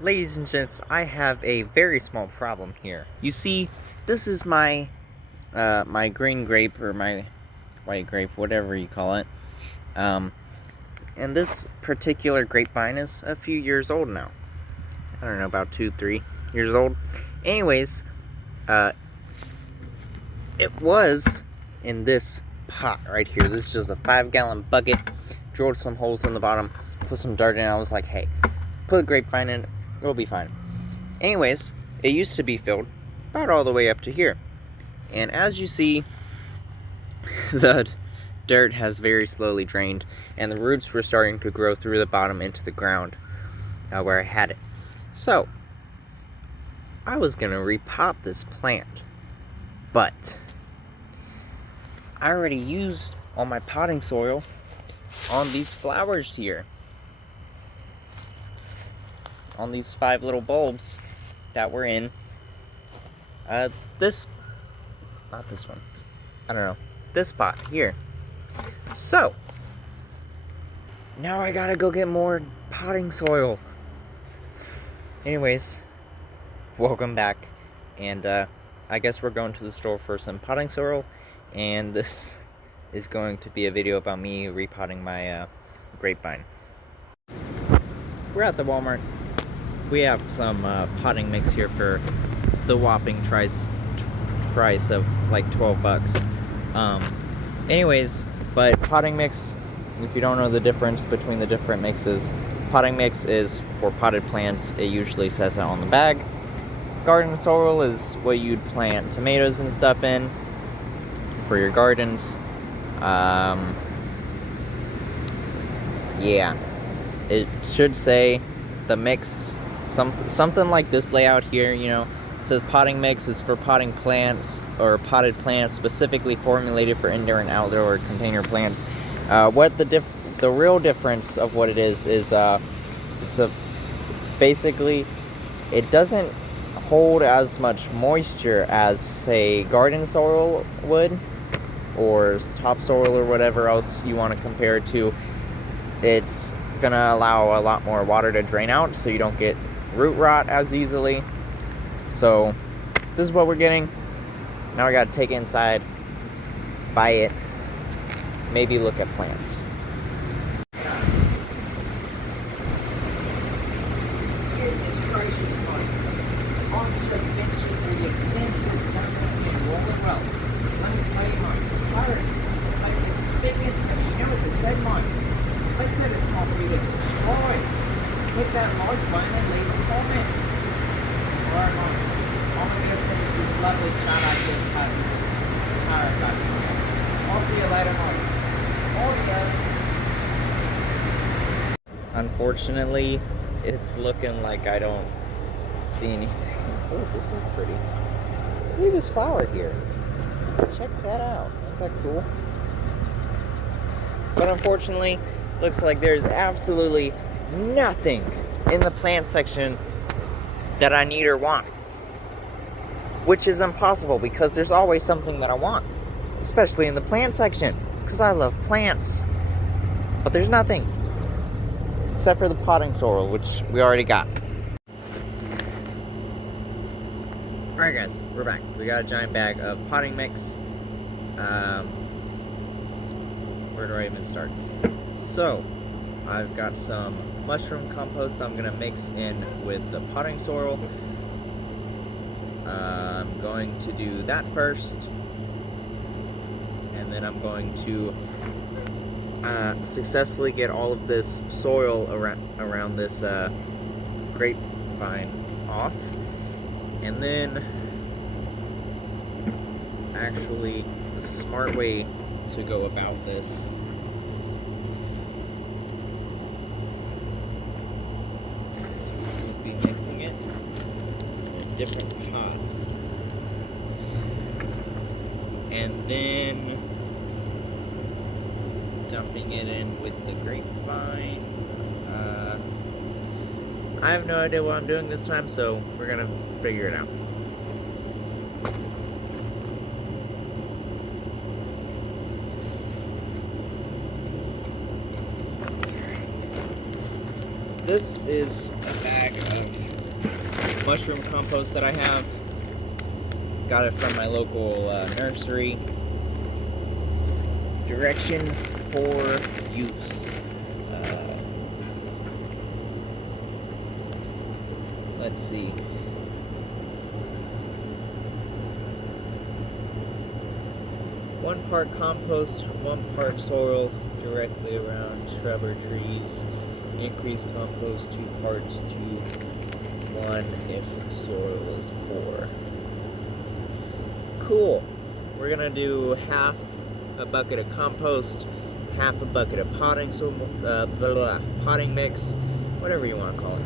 Ladies and gents, I have a very small problem here. You see, this is my my green grape, or my white grape, whatever you call it. And this particular grapevine is a few years old now. I don't know, about 2-3 years old. Anyways, it was in this pot right here. This is just a 5-gallon bucket. Drilled some holes in the bottom, put some dirt in. I was like, hey, put a grapevine in, it'll be fine. Anyways, it used to be filled about all the way up to here. And as you see, the dirt has very slowly drained, and the roots were starting to grow through the bottom into the ground where I had it. So, I was going to repot this plant, but I already used all my potting soil on these flowers here. On these 5 little bulbs that were in not this one, I don't know, this pot here. So now I gotta go get more potting soil. Anyways, welcome back, and I guess we're going to the store for some potting soil, and this is going to be a video about me repotting my grapevine. We're at the Walmart. We have some potting mix here for the whopping price of like 12 bucks. Anyways, but potting mix, if you don't know the difference between the different mixes, potting mix is for potted plants. It usually says that on the bag. Garden soil is what you'd plant tomatoes and stuff in for your gardens. Yeah, it should say the mix, something like this layout here, you know. It says potting mix is for potting plants or potted plants specifically formulated for indoor and outdoor container plants. What the real difference of what it is basically it doesn't hold as much moisture as, say, garden soil would, or topsoil, or whatever else you want to compare it to. It's gonna allow a lot more water to drain out, so you don't get root rot as easily. So this is what we're getting. Now I gotta take it inside, buy it, maybe look at plants. Let's let us know for you to subscribe. Hit that like button and leave a comment. Alright, folks. I'm going to finish this lovely shot I just had. Alright, guys. I'll see you later, folks. Unfortunately, it's looking like I don't see anything. Oh, this is pretty. Look at this flower here. Check that out. Isn't that cool? But unfortunately, looks like there's absolutely nothing in the plant section that I need or want. Which is impossible, because there's always something that I want. Especially in the plant section, because I love plants. But there's nothing. Except for the potting soil, which we already got. Alright guys, we're back. We got a giant bag of potting mix. Where do I even start? So, I've got some mushroom compost I'm going to mix in with the potting soil. I'm going to do that first. And then I'm going to successfully get all of this soil around this grapevine off. And then, actually, the smart way to go about this would be mixing it in a different pot, and then dumping it in with the grapevine. I have no idea what I'm doing this time, so we're gonna figure it out. This is a bag of mushroom compost that I have. Got it from my local nursery. Directions for use. Let's see. One part compost, 1 part soil directly around shrub or trees. Increase compost 2 parts to 1 if soil is poor. Cool. We're gonna do half a bucket of compost, half a bucket of potting potting mix, whatever you want to call it.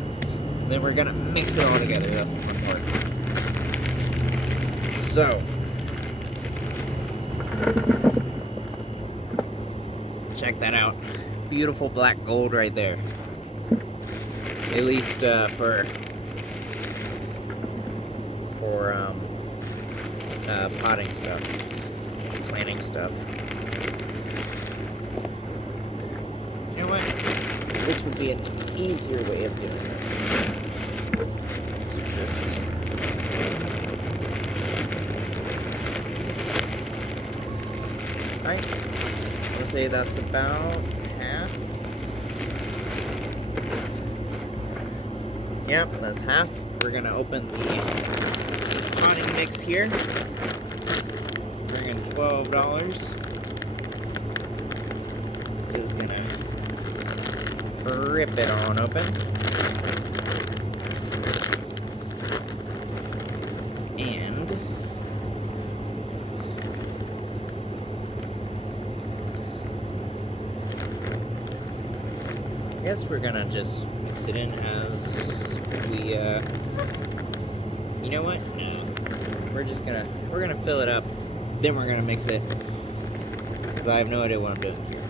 And then we're gonna mix it all together. That's the fun part. So, check that out. Beautiful black gold right there. At least for potting stuff, planting stuff. You know what? This would be an easier way of doing this. So just alright. I'll say that's about half. Yep, that's half. We're gonna open the potting mix here. Bring in $12. Just gonna rip it on open. And I guess we're gonna just mix it in as we you know what? No. We're gonna fill it up, then we're gonna mix it. Because I have no idea what I'm doing here.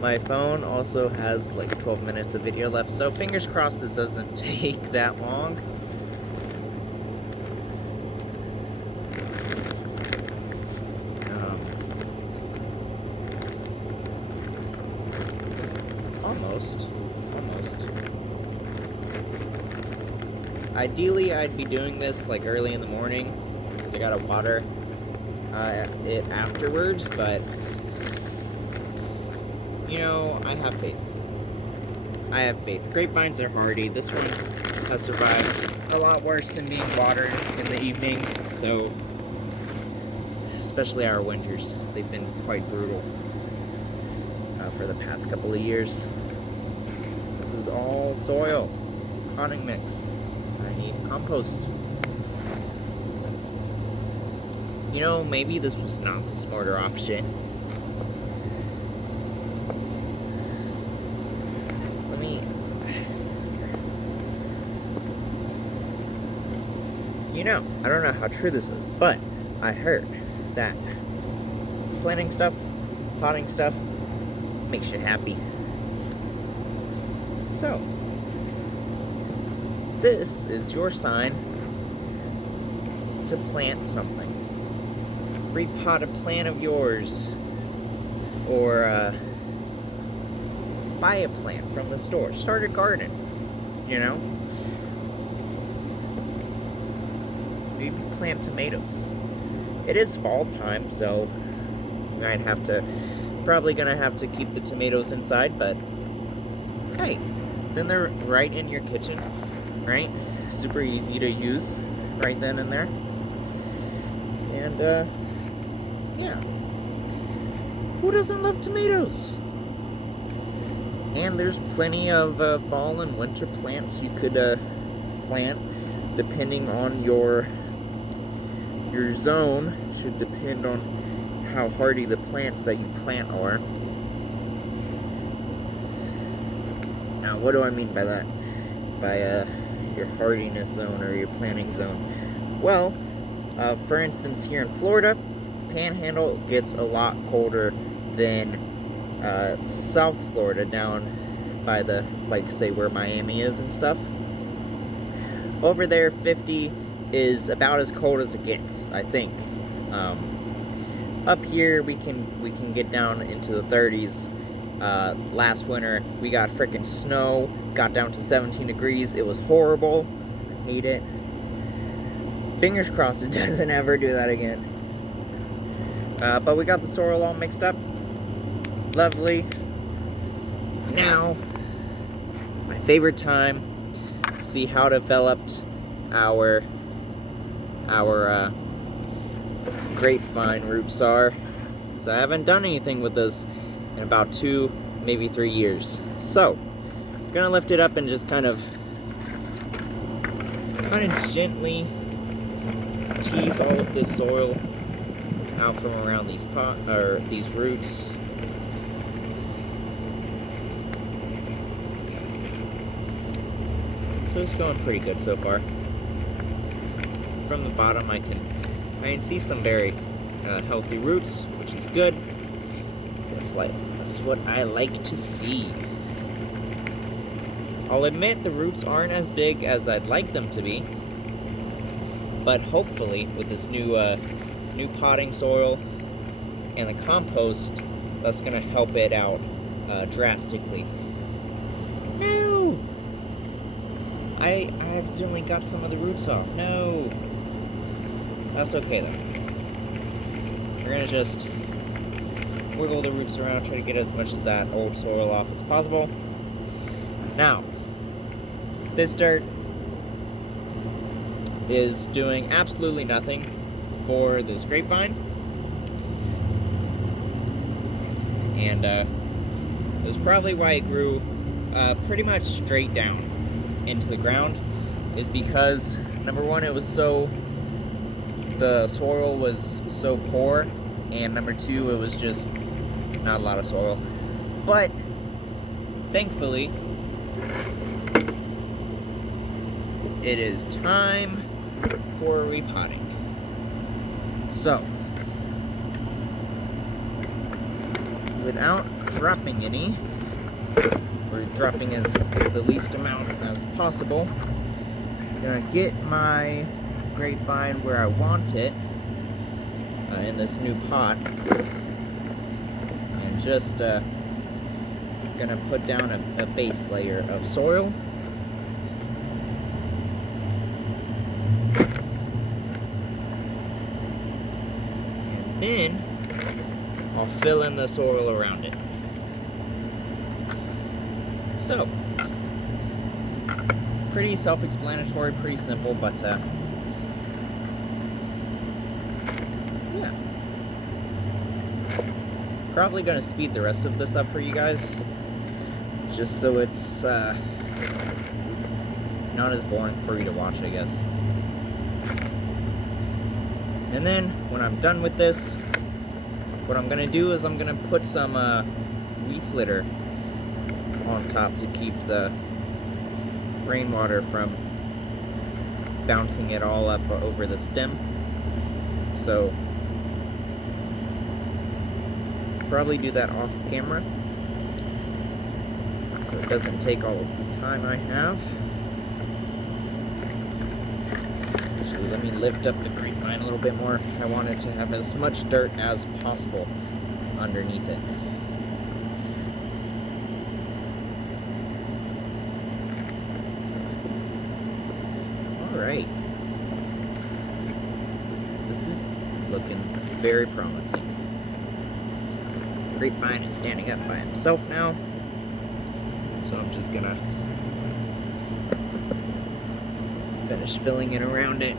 My phone also has like 12 minutes of video left, so fingers crossed this doesn't take that long. Almost. Ideally, I'd be doing this like early in the morning, because I gotta water it afterwards, but you know, I have faith. Grapevines are hardy. This one has survived a lot worse than being watered in the evening, so especially our winters, they've been quite brutal for the past couple of years. This is all soil, potting mix. I need compost. You know, maybe this was not the smarter option. You know, I don't know how true this is, but I heard that planting stuff, potting stuff, makes you happy. So, this is your sign to plant something. Repot a plant of yours, or buy a plant from the store. Start a garden, you know? Maybe plant tomatoes. It is fall time, so you might have to, probably gonna have to keep the tomatoes inside, but hey, then they're right in your kitchen, right? Super easy to use right then and there. And yeah, who doesn't love tomatoes? And there's plenty of fall and winter plants you could plant, depending on your zone. Should depend on how hardy the plants that you plant are. Now, what do I mean by that? By your hardiness zone or your planting zone? Well, for instance, here in Florida, Panhandle gets a lot colder than South Florida, down by the, like, say where Miami is and stuff. Over there, 50 is about as cold as it gets, I think. Up here, we can get down into the 30s, Last winter, we got freaking snow, got down to 17 degrees. It was horrible. I hate it. Fingers crossed it doesn't ever do that again. But we got the soil all mixed up. Lovely. Now, my favorite time, see how developed our grapevine roots are. Because I haven't done anything with this in about 2, maybe 3 years. So, I'm gonna lift it up and just kind of gently tease all of this soil out from around these these roots. So it's going pretty good so far. From the bottom, I can see some very healthy roots, which is good. That's what I like to see. I'll admit the roots aren't as big as I'd like them to be, but hopefully with this new potting soil and the compost, that's gonna help it out drastically. No! I accidentally got some of the roots off. No! That's okay though. We're gonna just wiggle the roots around, try to get as much of that old soil off as possible. Now, this dirt is doing absolutely nothing for this grapevine. And this is probably why it grew pretty much straight down into the ground, is because number one, the soil was so poor, and number two, it was just not a lot of soil. But thankfully, it is time for repotting. So, without dropping any, or dropping as the least amount as possible, I'm gonna get my grapevine where I want it in this new pot, and just gonna put down a base layer of soil. And then I'll fill in the soil around it. So, pretty self-explanatory, pretty simple, but yeah. Probably gonna speed the rest of this up for you guys, just so it's not as boring for you to watch, I guess. And then, when I'm done with this, what I'm gonna do is I'm gonna put some leaf litter on top to keep the rainwater from bouncing it all up over the stem. So, probably do that off camera, so it doesn't take all of the time I have. Actually, let me lift up the grapevine a little bit more. I want it to have as much dirt as possible underneath it. Alright. This is looking very promising. The grapevine is standing up by himself now, so I'm just gonna finish filling it around it.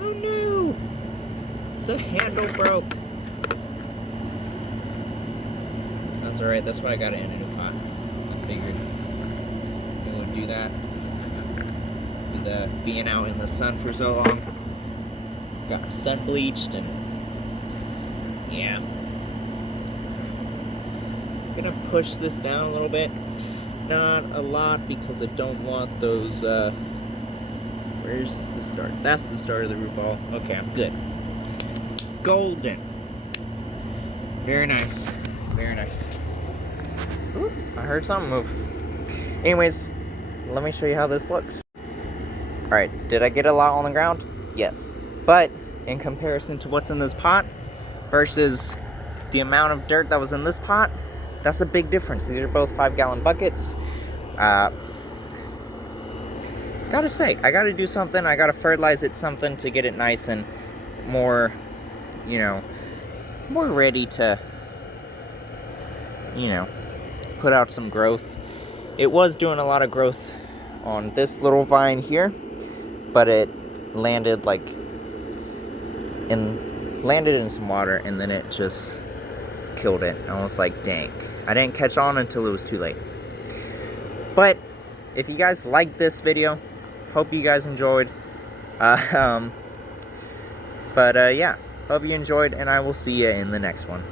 Oh no! The handle broke! That's alright, that's why I got it in a new pot. I figured it would do that. With being out in the sun for so long. Got sun bleached, and yeah. I'm gonna push this down a little bit. Not a lot, because I don't want those, where's the start? That's the start of the root ball. Okay, I'm good. Golden. Very nice. Very nice. Ooh, I heard something move. Anyways, let me show you how this looks. Alright, did I get a lot on the ground? Yes. But, in comparison to what's in this pot, versus the amount of dirt that was in this pot, that's a big difference. These are both 5-gallon buckets. Gotta say, I gotta do something. I gotta fertilize it something to get it nice and more, you know, more ready to, you know, put out some growth. It was doing a lot of growth on this little vine here, but it landed in some water, and then it just killed it. I was like, dang, I didn't catch on until it was too late. But if you guys liked this video, hope you guys enjoyed. Yeah, hope you enjoyed, and I will see you in the next one.